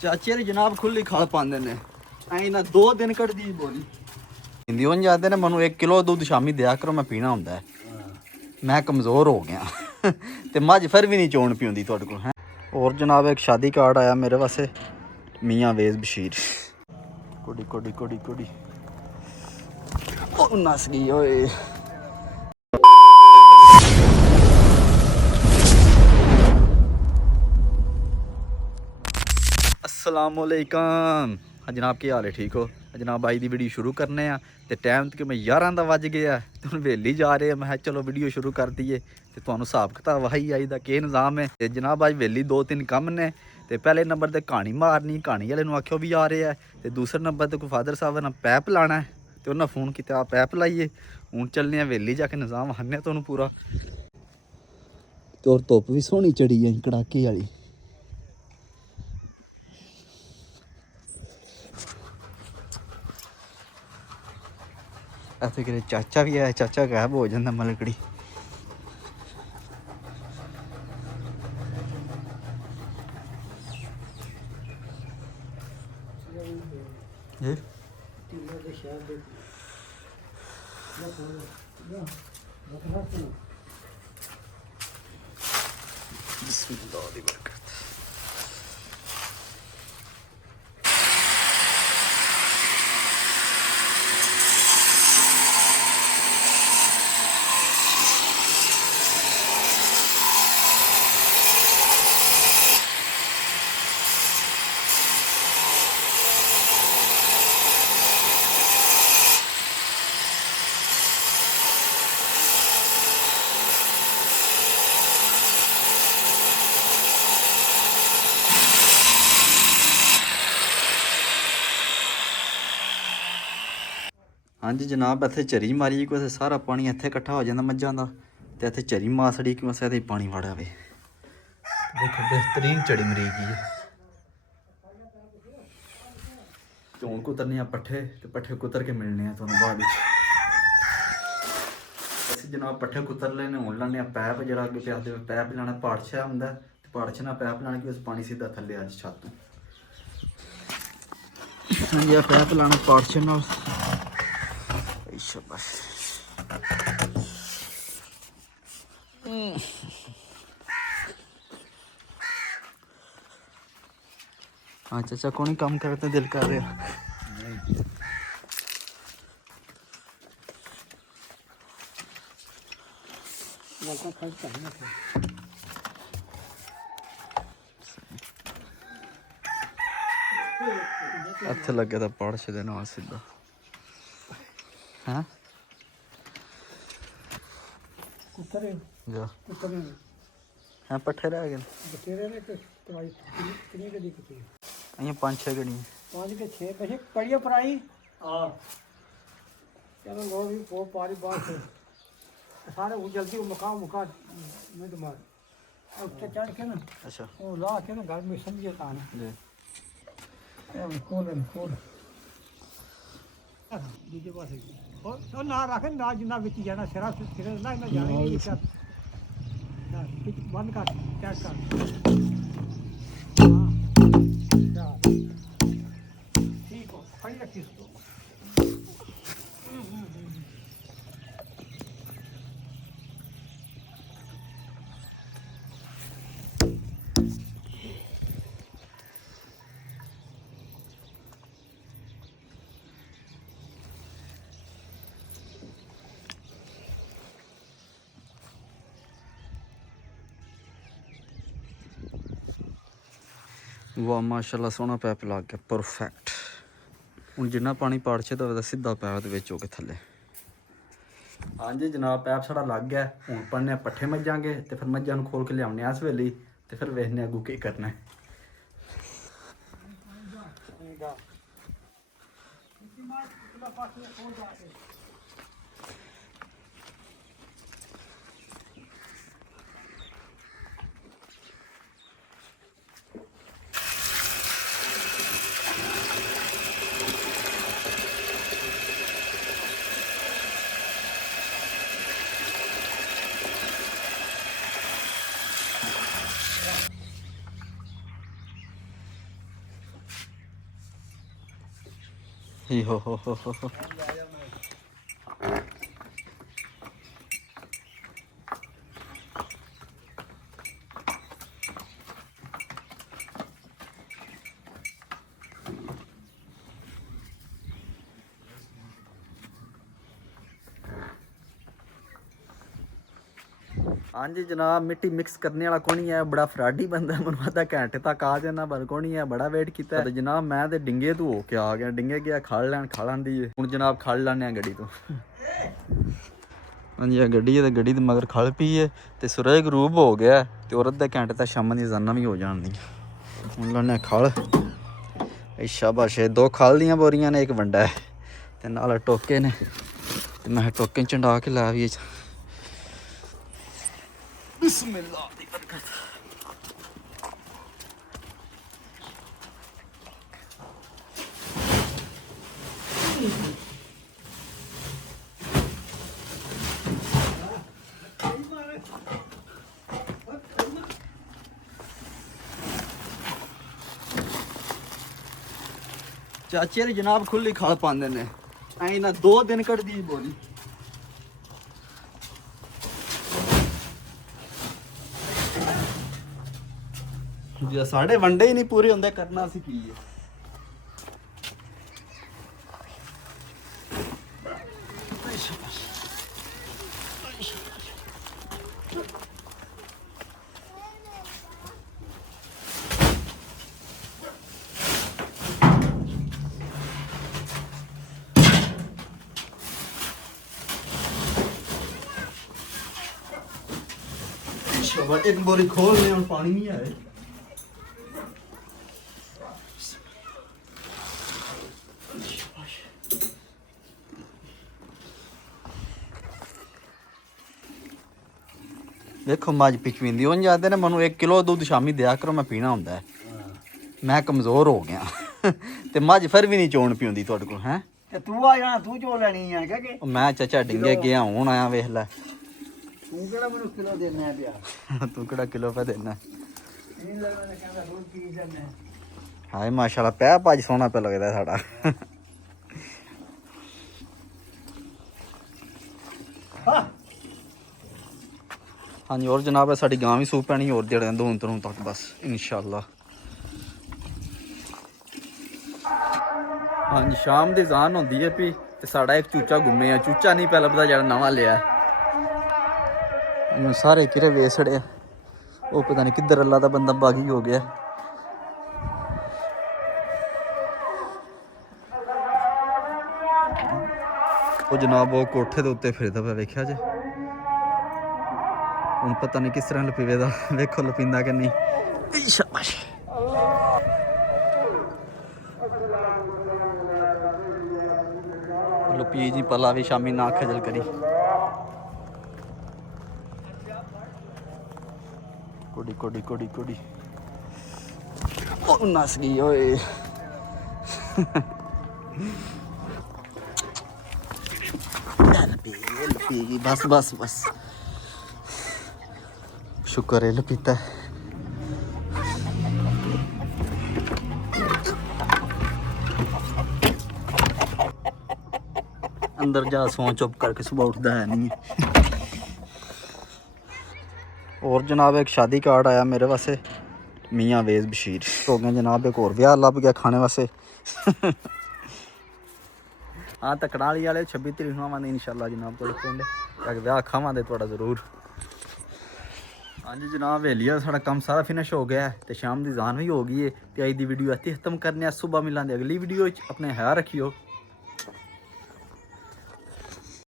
ਚਾਚੇ ਦੀ ਜਨਾਬ ਖੁੱਲੀ ਖਾ ਪਾਉਂਦੇ ਨੇ ਐਂ ਨਾ 2 ਦਿਨ ਕੱਢਦੀ ਬੋਲੀ ਹਿੰਦੀ ਹੋਂ ਜਾਂਦੇ ਨੇ ਮੈਨੂੰ 1 ਕਿਲੋ ਦੁੱਧ ਸ਼ਾਮੀ ਦਿਆ ਕਰੋ ਮੈਂ ਪੀਣਾ ਹੁੰਦਾ ਹੈ ਮੈਂ ਕਮਜ਼ੋਰ ਹੋ ਗਿਆ ਤੇ ਮੱਝ ਫਿਰ ਵੀ ਨਹੀਂ ਚੋਣ ਪਿਉਂਦੀ ਤੁਹਾਡੇ ਕੋਲ ਹੈ और जनाब एक शादी कार्ड आया मेरे वास्ते मियाँ वेज़ बशीर कोडी कोडी कोडी कोडी और नस गई ओए अस्सलामुअलैकुम जनाब की हाल है ठीक हो जनाब आज की वीडियो शुरू करने तो टाइम तक मैं 11 का वज गया तो हम वेली जा रहे मैं चलो वीडियो शुरू कर दईए तो तुहानू हिसाब किताब वही आई का की निज़ाम है तो जनाब अज वेली 2-3 कम ने तो पहले नंबर पर कहानी मारनी कहानी वाले आख्यो भी आ रहे हैं तो दूसरे नंबर पर कोई फादर साहब ने पैप लाना है तो उन्हें फोन किया पैप लाइए हूँ चलने वेली जाके निज़ाम हन्ने तुहानू पूरा तो धुप भी सोहनी चढ़ी है कड़ाके वाली ऐसे कि चाचा भी है चाचा गायब हो जाता मलकड़ी हाँ जी जनाब इतने झरी मारी कोई सारा पानी इतने इकट्ठा हो जाता मझां का तो इतने झरी मासड़ी कि बस ये पानी वड़ा वे देखो बेहतरीन झड़ी मरी गई है तो हूँ कुतरने पट्ठे तो पट्ठे कुतर के मिलने हैं थोड़ा बाद असं जनाब पट्ठे कुतर लेने हूँ लाने पैप जो अगे पे आते पैप लाना पाड़छा होंगे तो पाड़छे ना पैप लाने कि उस पानी सीधा थले आ छत हाँ जी पैप लाना पाड़छे ना शाबाश हाँ चाचा कौन काम करते दिल कर रहे हथ लगे तो पढ़ से देना सीधा हाँ हाँ पट्ठे रह गए 5-6 गड़ी 5 के 6 पैसे कड़िया पराई हाँ चलो वो भी वो पारी बात है सारे वो जल्दी वो मुका में तुम्हार अब तो चढ़ के ना अच्छा वो ला के ना घर में समझे कहाँ ना जी खोल दूसरे पास और ना रखे ना जितना बिची जाना शराब से फिर ना जाने ये क्या बंद कर क्या कर हाँ ठीक हो खड़ी रखी इसको वाह माशाल्लाह सोहना पैप लग गया परफेक्ट हूँ जिन्ना पानी पाड़छे तो सीधा पैप हो के थले हाँ जी जनाब पैप साड़ा लग गया हूँ पढ़ने पट्ठे मजांगे तो फिर मझां खोल के लिया इस वेली तो फिर वेखने अगू की करना है ਹੋ ਹਾਂਜੀ ਜਨਾਬ, ਮਿੱਟੀ ਮਿਕਸ ਕਰਨੇ ਵਾਲਾ ਕੋਣੀ ਹੈ, ਬੜਾ ਫਰਾਡੀ ਬੰਦਾ, ਮੈਨੂੰ ਅੱਧਾ ਘੰਟੇ ਤੱਕ ਆ ਜਾਣਾ, ਪਰ ਕੋਣੀ ਹੈ, ਬੜਾ ਵੇਟ ਕੀਤਾ ਤੇ ਜਨਾਬ ਮੈਂ ਤੇ ਡਿੰਗੇ ਤੋਂ ਹੋ ਕੇ ਆ ਗਿਆ। ਡਿੰਗੇ ਗਿਆ ਖੜ ਲੈਣ, ਖਾ ਲਾਂਦੀ ਏ। ਹੁਣ ਜਨਾਬ ਖੜ ਲੈਣੇ ਆ ਗੱਡੀ ਤੋਂ। ਹਾਂਜੀ ਆ ਗੱਡੀ ਹੈ ਤੇ ਗੱਡੀ ਦੇ ਮਗਰ ਖਲ ਪਈ ਹੈ ਤੇ ਸੂਰਜ ਗਰੂਬ ਹੋ ਗਿਆ ਤੇ ਔਰ ਅੱਧੇ ਘੰਟੇ ਤੱਕ ਸ਼ਾਮ ਦੀ ਜ਼ਾਨਾ ਵੀ ਹੋ ਜਾਣਦੀ। ਹੁਣ ਲੈਣੇ ਖਲ। ਇਹ ਸ਼ਾਬਾਸ਼, 2 ਖਲ ਦੀਆਂ ਬੋਰੀਆਂ ਨੇ, 1 ਵੰਡਾ ਹੈ ਤੇ ਨਾਲ ਟੋਕੇ ਨੇ ਤੇ ਮੈਂ ਟੋਕੇ ਚੰਡਾ ਕੇ ਲਾ ਵੀ। ਬਿਸਮਿਲ੍ਲਾ ਦੀ ਬਰਕਤ। ਚਾਚੇ ਦੀ ਜਨਾਬ ਖੁੱਲੀ ਖਲ ਪਾਉਂਦੇ ਨੇ, ਐਂ ਨਾ 2 ਦਿਨ ਕੱਢਦੀ ਬੋਲੀ। ਜੇ ਸਾਡੇ ਵੰਡੇ ਹੀ ਨਹੀਂ ਪੂਰੇ ਹੁੰਦੇ, ਕਰਨਾ ਅਸੀਂ ਕੀ ਹੈ। एक बोरी खोल ले और पानी नहीं आए। देखो मज पिचवींदी हो जाते ने, मनु 1 किलो दूध शामी दिया करो, मैं पीना होंदा है। मैं कमजोर हो गया ते मज फिर भी नहीं चोण पींदी तुहाडे कोल हैं। ਤੇ ਤੂੰ ਆ ਜਾਣਾ, ਤੂੰ ਚੋ ਲੈਣੀ ਆ ਕਿ मैं चाचा डिंगे गया हूं आया वेख ले। ਤੂੰ ਕਿਹੜਾ ਮੈਨੂੰ ਕਿਲੋ ਦੇਣਾ ਪਿਆ? तू केड़ा किलो पे देना? ਨਹੀਂ ਲੱਗਦਾ ਨੇ ਕਹਿੰਦਾ ਰੋਜ਼ ਪੀ ਜਾਂਦੇ। हाय माशाल्लाह, पै भज सोना पे लगदा साडा। ਹਾਂ हाँ जी, और जनाब साडी गां भी सूप पैनी और जेड़े 2 तरह तक बस इंशाअल्लाह। हाँ जी, शाम दी जान होंदी है भी ते साडा एक चूचा गुमे है। चूचा नहीं पै लभदा जेड़ा नवा लिया। सारे किरे वेसड़े, वो पता नहीं किधर अल्लाह दा बंदा बागी हो गया। वो जनाब वो कोठे दे उत्ते फिरदा पिया, वेख्या जे? ਹੁਣ ਪਤਾ ਨਹੀਂ ਕਿਸ ਤਰ੍ਹਾਂ ਲਪੀਵੇਦਾ, ਵੇਖੋ ਲਪੀਂਦਾ ਕਿ ਨਹੀਂ। ਸ਼ਾਬਾਸ਼। ਲਪੀ ਜੀ ਪਲਾ ਵੀ ਸ਼ਾਮੀ ਨਾ ਖਜਲ ਕਰੀ। ਕੋਡੀ ਕੋਡੀ ਕੋਡੀ ਕੋਡੀ ਉਹ ਨਸ ਗਈ ਓਏ। लपी गई, बस बस बस, शुक्र है लपीता है। अंदर जा सौ चुप करके सुबह उठता है नहीं। और जनाब एक शादी कार्ड आया मेरे वास्ते, मियाँ वेज़ बशीर हो गया जनाब। एक और ब्याह लभ गया खाने वास्ते। हाँ तकड़ाली वाले 26 तरीक ਨੂੰ ਆਵਾਂਗੇ इंशाअल्लाह जनाब ਤੁਹਾਡੇ ਪਿੰਡ, ਤੱਕ ਵਿਆਹ ਖਾਵਾਂਗੇ ਤੁਹਾਡਾ ਜ਼ਰੂਰ। ਹਾਂਜੀ ਜਨਾਬ, ਵੇਲੀਆ ਸਾਡਾ ਕੰਮ ਸਾਰਾ ਫਿਨਿਸ਼ ਹੋ ਗਿਆ ਤੇ ਸ਼ਾਮ ਦੀ ਜ਼ਾਨ ਵੀ ਹੋ ਗਈ ਹੈ ਤੇ ਅੱਜ ਦੀ ਵੀਡੀਓ ਇੱਥੇ ਖਤਮ ਕਰਨੇ ਆ। ਸੁਬਹ ਮਿਲਾਂਗੇ ਅਗਲੀ ਵੀਡੀਓ ਵਿੱਚ। ਆਪਣੇ ਖਿਆਲ ਰੱਖਿਓ।